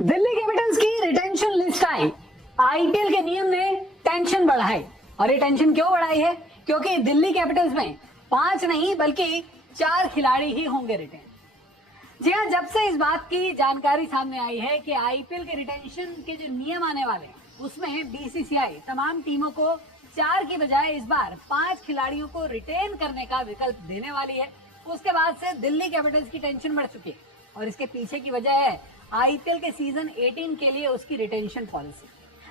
Delhi Capitals की retention list आई। IPL के नियम ने टेंशन बढ़ाई। और ये टेंशन क्यों बढ़ाई है? क्योंकि दिल्ली कैपिटल्स में 5 नहीं बल्कि 4 खिलाड़ी ही होंगे रिटेन। जी हाँ, जब से इस बात की जानकारी सामने आई है कि आईपीएल के रिटेंशन के जो नियम आने वाले हैं उसमें बीसीसीआई तमाम टीमों को 4 की बजाय इस बार 5 खिलाड़ियों को रिटेन करने का विकल्प देने वाली है, उसके बाद से दिल्ली कैपिटल्स की टेंशन बढ़ चुकी है। और इसके पीछे की वजह है आईपीएल के सीजन 18 के लिए उसकी रिटेंशन पॉलिसी।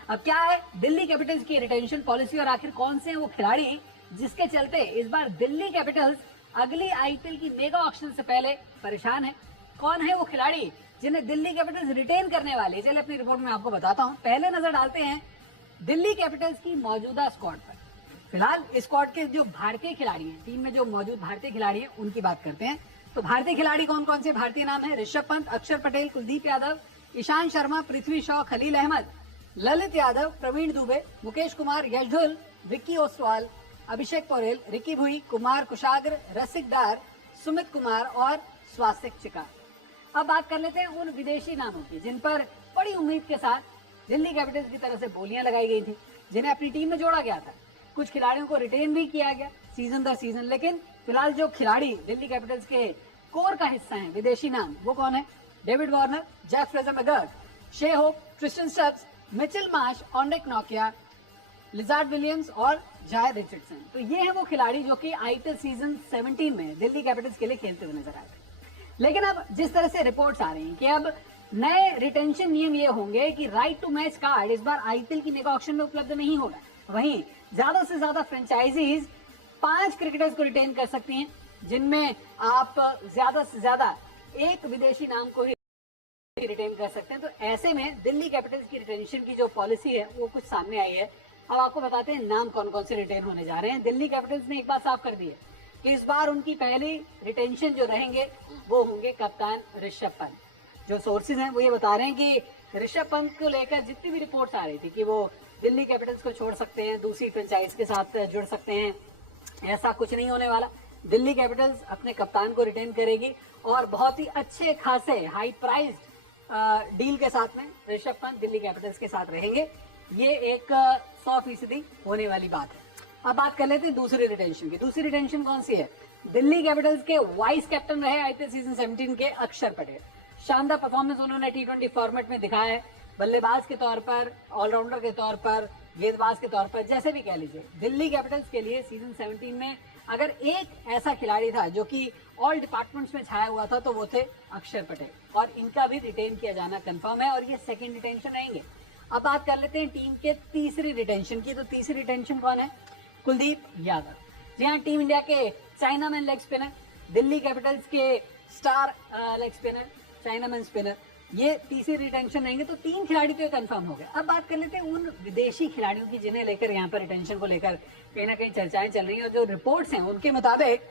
अब क्या है दिल्ली कैपिटल्स की रिटेंशन पॉलिसी और आखिर कौन से हैं वो खिलाड़ी जिसके चलते इस बार दिल्ली कैपिटल्स अगली आईपीएल की मेगा ऑक्शन से पहले परेशान है? कौन है वो खिलाड़ी जिन्हें दिल्ली कैपिटल्स रिटेन करने वाले? चलिए अपनी रिपोर्ट में आपको बताता हूं। पहले नजर डालते हैं दिल्ली कैपिटल्स की मौजूदा स्क्वाड पर। फिलहाल स्क्वाड के जो भारतीय खिलाड़ी हैं, टीम में जो मौजूद भारतीय खिलाड़ी हैं उनकी बात करते हैं। तो भारतीय खिलाड़ी कौन कौन से भारतीय नाम है? ऋषभ पंत, अक्षर पटेल, कुलदीप यादव, ईशांत शर्मा, पृथ्वी शॉ, खलील अहमद, ललित यादव, प्रवीण दुबे, मुकेश कुमार, यशधुल, विक्की ओसवाल, अभिषेक पौरेल, रिकी भुई, कुमार कुशाग्र, रसिक डार, सुमित कुमार और स्वासिक चिका। अब बात कर लेते हैं उन विदेशी नामों की जिन पर बड़ी उम्मीद के साथ दिल्ली कैपिटल्स की तरफ से बोलियां लगाई गई थी, जिन्हें अपनी टीम में जोड़ा गया था। कुछ खिलाड़ियों को रिटेन भी किया गया सीजन दर सीजन, लेकिन फिलहाल जो खिलाड़ी दिल्ली कैपिटल्स के कोर का हिस्सा हैं, विदेशी नाम, वो कौन है? David Warner, Jake Fraser McGurk, Shai Hope, Tristan Stubbs, Mitchell Marsh, Andre नोकिया, लिजार्ड विलियम्स और जायद रिचर्डसन। तो ये है वो खिलाड़ी जो कि आईपीएल सीजन 17 में दिल्ली कैपिटल्स के लिए खेलते हुए नजर आए थे। लेकिन अब जिस तरह से रिपोर्ट्स आ रही हैं कि अब नए रिटेंशन नियम ये होंगे कि राइट टू मैच कार्ड इस बार आईपीएल की मेगा ऑक्शन में उपलब्ध नहीं होगा। वहीं ज्यादा से ज्यादा फ्रेंचाइजीज 5 क्रिकेटर्स को रिटेन कर सकती हैं, जिनमें आप ज्यादा से ज्यादा एक विदेशी नाम को ही रिटेन कर सकते हैं। तो ऐसे में दिल्ली कैपिटल्स की रिटेंशन की जो पॉलिसी है वो कुछ सामने आई है। अब आपको बताते हैं नाम कौन कौन से रिटेन होने जा रहे हैं। दिल्ली कैपिटल्स ने एक बात साफ कर दी है कि इस बार उनकी पहली रिटेंशन जो रहेंगे वो होंगे कप्तान ऋषभ पंत। जो सोर्सेज हैं वो ये बता रहे हैं कि ऋषभ पंत को लेकर जितनी भी रिपोर्ट्स आ रही थी कि वो दिल्ली कैपिटल्स को छोड़ सकते हैं, दूसरी फ्रेंचाइज के साथ जुड़ सकते हैं, ऐसा कुछ नहीं होने वाला। दिल्ली कैपिटल्स अपने कप्तान को रिटेन करेगी और बहुत ही अच्छे खासे हाई प्राइस्ड डील के साथ में ऋषभ पंत दिल्ली कैपिटल्स के साथ रहेंगे। ये एक 100% होने वाली बात है। अब बात कर लेते हैं दूसरी रिटेंशन की। दूसरी रिटेंशन कौन सी है? दिल्ली कैपिटल्स के वाइस कैप्टन रहे आईपीएल सीजन 17 के अक्षर पटेल। शानदार परफॉर्मेंस उन्होंने टी20 फॉर्मेट में दिखाया है, बल्लेबाज के तौर पर, ऑलराउंडर के तौर पर, गेंदबाज के तौर पर, जैसे भी कह लीजिए। दिल्ली कैपिटल्स के लिए सीजन 17 में अगर एक ऐसा खिलाड़ी था जो कि ऑल डिपार्टमेंट्स में छाया हुआ था तो वो थे अक्षर पटेल, और इनका भी रिटेन किया जाना कंफर्म है और ये सेकेंड रिटेंशन रहेंगे। अब बात कर लेते हैं टीम के तीसरी रिटेंशन की। तो तीसरी रिटेंशन कौन है? कुलदीप यादव। जी हाँ, टीम इंडिया के chinaman leg spinner, Delhi Capitals के star leg spinner, chinaman spinner, ये तीसरी रिटेंशन रहेंगे। तो 3 खिलाड़ी तो कंफर्म हो गए। अब बात कर लेते हैं उन विदेशी खिलाड़ियों की जिन्हें लेकर यहाँ पर रिटेंशन को लेकर कहीं ना कहीं चर्चाएं चल रही हैं। और जो रिपोर्ट्स हैं उनके मुताबिक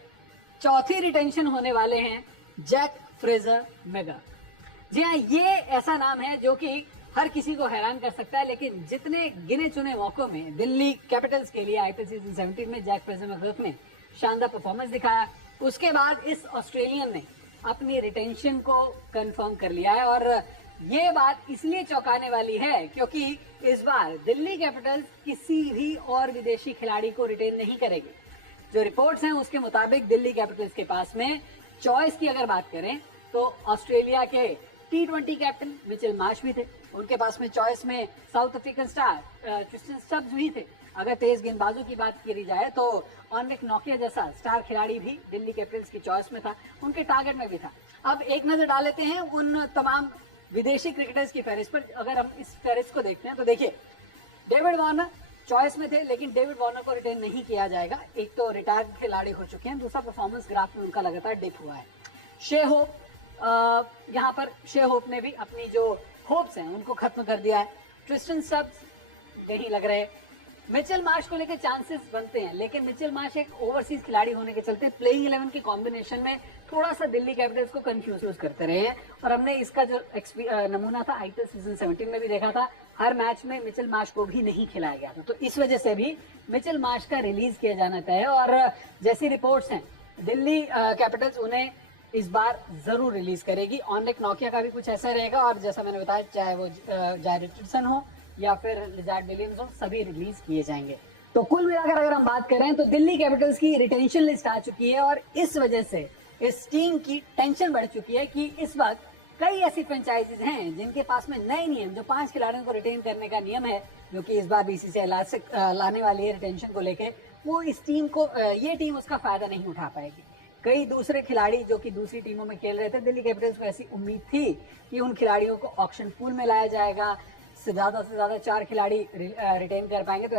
चौथी रिटेंशन होने वाले हैं जैक फ्रेजर मैकगर्थ। जी हाँ, ये ऐसा नाम है जो कि हर किसी को हैरान कर सकता है, लेकिन जितने गिने चुने मौकों में दिल्ली कैपिटल्स के लिए आईपीएल सीजन 17 में जैक फ्रेजर मैकगर्थ ने शानदार परफॉर्मेंस दिखाया, उसके बाद इस ऑस्ट्रेलियन ने अपनी रिटेंशन को कंफर्म कर लिया है। और ये बात इसलिए चौंकाने वाली है क्योंकि इस बार दिल्ली कैपिटल्स किसी भी और विदेशी खिलाड़ी को रिटेन नहीं करेगी। जो रिपोर्ट्स हैं उसके मुताबिक दिल्ली कैपिटल्स के पास में चॉइस की अगर बात करें तो ऑस्ट्रेलिया के टी20 कैप्टन मिचेल मार्श भी थे, उनके पास में चॉइस में south African star Tristan Stubbs भी थे। अगर तेज गेंदबाजों की बात की जाए तो ऑन्ड्रे नोकिया जैसा स्टार खिलाड़ी भी दिल्ली कैपिटल्स की चॉइस में था, उनके टारगेट में भी था। अब एक नजर डाल लेते हैं उन तमाम विदेशी क्रिकेटर्स की फहरिस्त पर। अगर हम इस फहरिस्त को देखते हैं तो देखिए, डेविड वार्नर चॉइस में थे, लेकिन डेविड वार्नर को रिटेन नहीं किया जाएगा। एक तो रिटायर्ड खिलाड़ी हो चुके हैं, दूसरा परफॉर्मेंस ग्राफ में उनका लगातार डिप हुआ है। शे होप, यहाँ पर शे होप ने भी अपनी जो होप्स हैं उनको खत्म कर दिया है। ट्रिस्टन स्टब्स नहीं लग रहे। मिचेल मार्श को लेकर चांसेस बनते हैं, लेकिन मिचेल मार्श एक ओवरसीज खिलाड़ी होने के चलते प्लेइंग 11 की कॉम्बिनेशन में थोड़ा सा दिल्ली कैपिटल्स को कंफ्यूज करते रहे हैं। और हमने इसका जो नमूना था आईपीएल सीजन 17 में भी देखा था, हर मैच में मिचेल मार्श को भी नहीं खिलाया गया था। तो इस वजह से भी मिचेल मार्श का रिलीज किया जाना तय है। और जैसी रिपोर्ट्स हैं दिल्ली कैपिटल्स उन्हें इस बार जरूर रिलीज करेगी। ऑनलाइन नोकिया का भी कुछ ऐसा रहेगा, और जैसा मैंने बताया, चाहे वो जाय रिचर्डसन हो या फिर लिजार्ड विलियम्स हो, सभी रिलीज किए जाएंगे। तो कुल मिलाकर अगर हम बात करें तो दिल्ली कैपिटल्स की रिटेंशन लिस्ट आ चुकी है, और इस वजह से इस टीम की टेंशन बढ़ चुकी है कि इस वक्त कई ऐसी फ्रेंचाइजीज हैं जिनके पास में नए नियम, जो 5 खिलाड़ियों को रिटेन करने का नियम है, जो कि इस बार बीसीसीआई लाने वाली है रिटेंशन को लेके, वो इस टीम को ये टीम उसका फायदा नहीं उठा पाएगी। कई दूसरे खिलाड़ी जो कि दूसरी टीमों में खेल रहे थे, दिल्ली कैपिटल्स को ऐसी उम्मीद थी कि उन खिलाड़ियों को ऑक्शन पूल में लाया जाएगा, से ज्यादा 4 खिलाड़ी रिटेन कर पाएंगे। तो